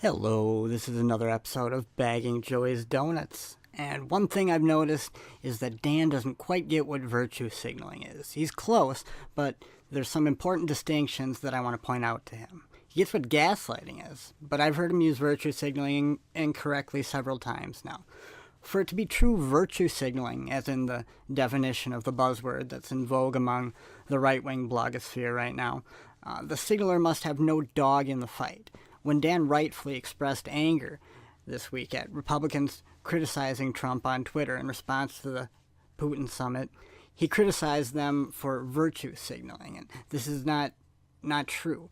Hello, this is another episode of Bagging Joey's Donuts. And one thing I've noticed is that Dan doesn't quite get what virtue signaling is. He's close, but there's some important distinctions that I want to point out to him. He gets what gaslighting is, but I've heard him use virtue signaling incorrectly several times now. For it to be true virtue signaling, as in the definition of the buzzword that's in vogue among the right-wing blogosphere right now, the signaler must have no dog in the fight. When Dan rightfully expressed anger this week at Republicans criticizing Trump on Twitter in response to the Putin summit, he criticized them for virtue signaling, and this is not true.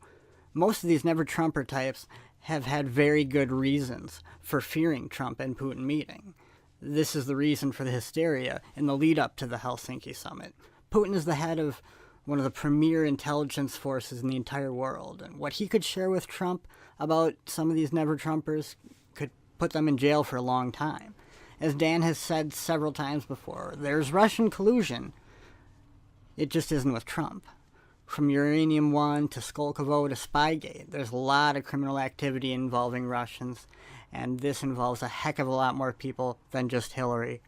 Most of these never-Trumper types have had very good reasons for fearing Trump and Putin meeting. This is the reason for the hysteria in the lead-up to the Helsinki summit. Putin is the head of one of the premier intelligence forces in the entire world, and what he could share with Trump about some of these never-Trumpers could put them in jail for a long time. As Dan has said several times before, there's Russian collusion. It just isn't with Trump. From Uranium One to Skolkovo to Spygate, there's a lot of criminal activity involving Russians, and this involves a heck of a lot more people than just Hillary.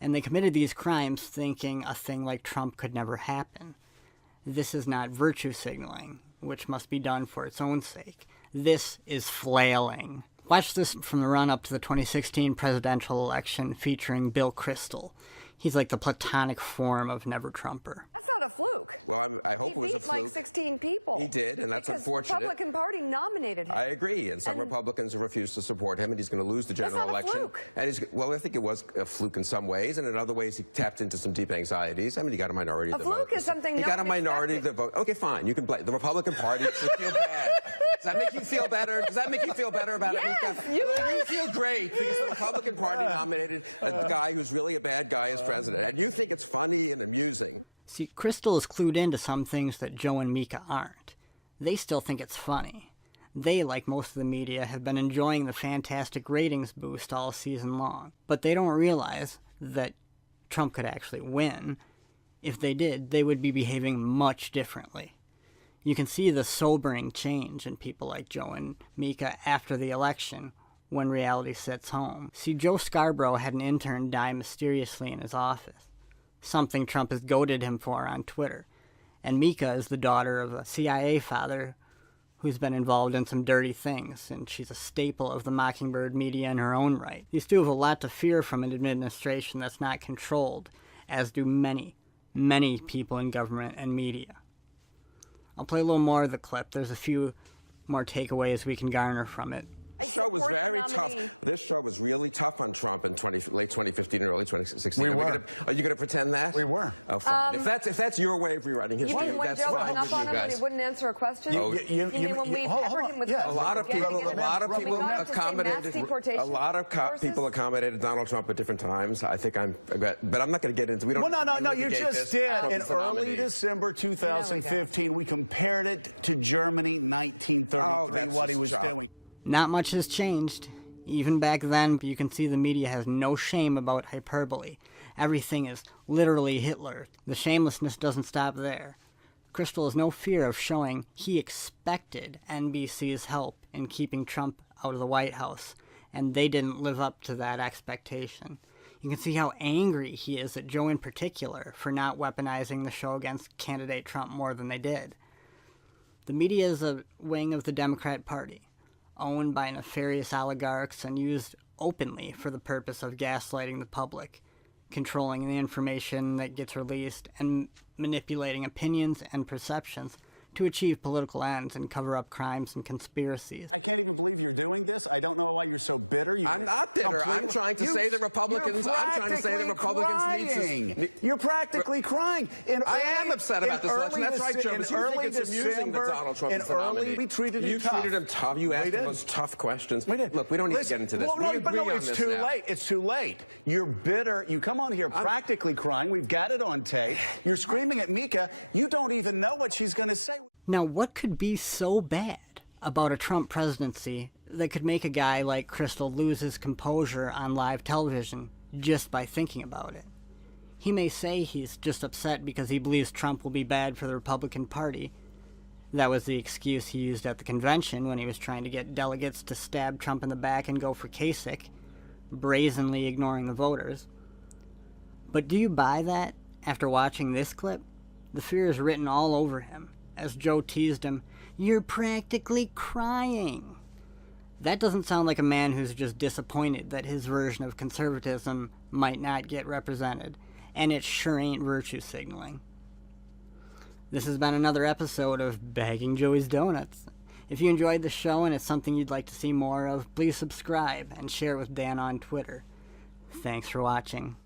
And they committed these crimes thinking a thing like Trump could never happen. This is not virtue signaling, which must be done for its own sake. This is flailing. Watch this from the run-up to the 2016 presidential election featuring Bill Kristol. He's like the platonic form of never-Trumper. That's not a fluke. Well, I hope it was a fluke. He beat like 16 people. He did, and that's unfortunate. The Republican Party nominated him. I agree, and some Republicans have refused to support him, and he's going to lose the general election. That's not a fluke. And I think it was a fluke in some ways, and in other ways he tapped into some deep anxieties. I mean, he got a minority of the vote. A fluke is something he got a minority expected. of the vote. Okay, fine. You can blame the Republican Party. Should feel bad. Does that make you feel better? Does that make you feel better about yes, it, Mika? You feel great because the Republican Party nominated a guy who's really a bad guy as president, and you think it's funny and amusing. See, Kristol is clued into some things that Joe and Mika aren't. They still think it's funny. They, like most of the media, have been enjoying the fantastic ratings boost all season long. But they don't realize that Trump could actually win. If they did, they would be behaving much differently. You can see the sobering change in people like Joe and Mika after the election, when reality sits home. See, Joe Scarborough had an intern die mysteriously in his office, something Trump has goaded him for on Twitter. And Mika is the daughter of a CIA father who's been involved in some dirty things, and she's a staple of the Mockingbird media in her own right. These two have a lot to fear from an administration that's not controlled, as do many, many people in government and media. I'll play a little more of the clip. There's a few more takeaways we can garner from it. This show was very tough. This show was really tough on Trump in late 2015 and early 2016. We were. Are you going to pretend that? We were. Oh, fine. If that's your way of rewriting history, when that's Joe fine hung up with you on him when guys. he wouldn't answer a question? You mean when we peppered him with yeah. A lot of people accommodated Donald Trump at different times. I think but I'm not going to get into. We don't. Well, no. You negate just this. did. Trump In is the early nominee. December 2015, we compared it to Germany 1933. What he was doing. Not much has changed. Even back then, you can see the media has no shame about hyperbole. Everything is literally Hitler. The shamelessness doesn't stop there. Kristol has no fear of showing he expected NBC's help in keeping Trump out of the White House, and they didn't live up to that expectation. You can see how angry he is at Joe in particular for not weaponizing the show against candidate Trump more than they did. The media is a wing of the Democrat Party, owned by nefarious oligarchs and used openly for the purpose of gaslighting the public, controlling the information that gets released, and manipulating opinions and perceptions to achieve political ends and cover up crimes and conspiracies. I can't even believe you're doing this. I don't know why you're so bitter. I'm not bitter. I'm trying to say the Republicans. You're practically crying. I am upset about this election. That's right, Joe. But you think it's amusing that Donald Trump is the nominee. We treated him tough. You treated him tough. You asked the most tough questions. We did. Look, we don't need to get into this. It's too late. It's too late. You're bitter. You come on here practically crying. We've got it on tape. You're screaming at Mika. You don't even know what she's going to say. Now, what could be so bad about a Trump presidency that could make a guy like Kristol lose his composure on live television just by thinking about it? He may say he's just upset because he believes Trump will be bad for the Republican Party. That was the excuse he used at the convention when he was trying to get delegates to stab Trump in the back and go for Kasich, brazenly ignoring the voters. But do you buy that after watching this clip? The fear is written all over him. As Joe teased him, "You're practically crying." That doesn't sound like a man who's just disappointed that his version of conservatism might not get represented, and it sure ain't virtue signaling. This has been another episode of Bagging Joey's Donuts. If you enjoyed the show and it's something you'd like to see more of, please subscribe and share with Dan on Twitter. Thanks for watching.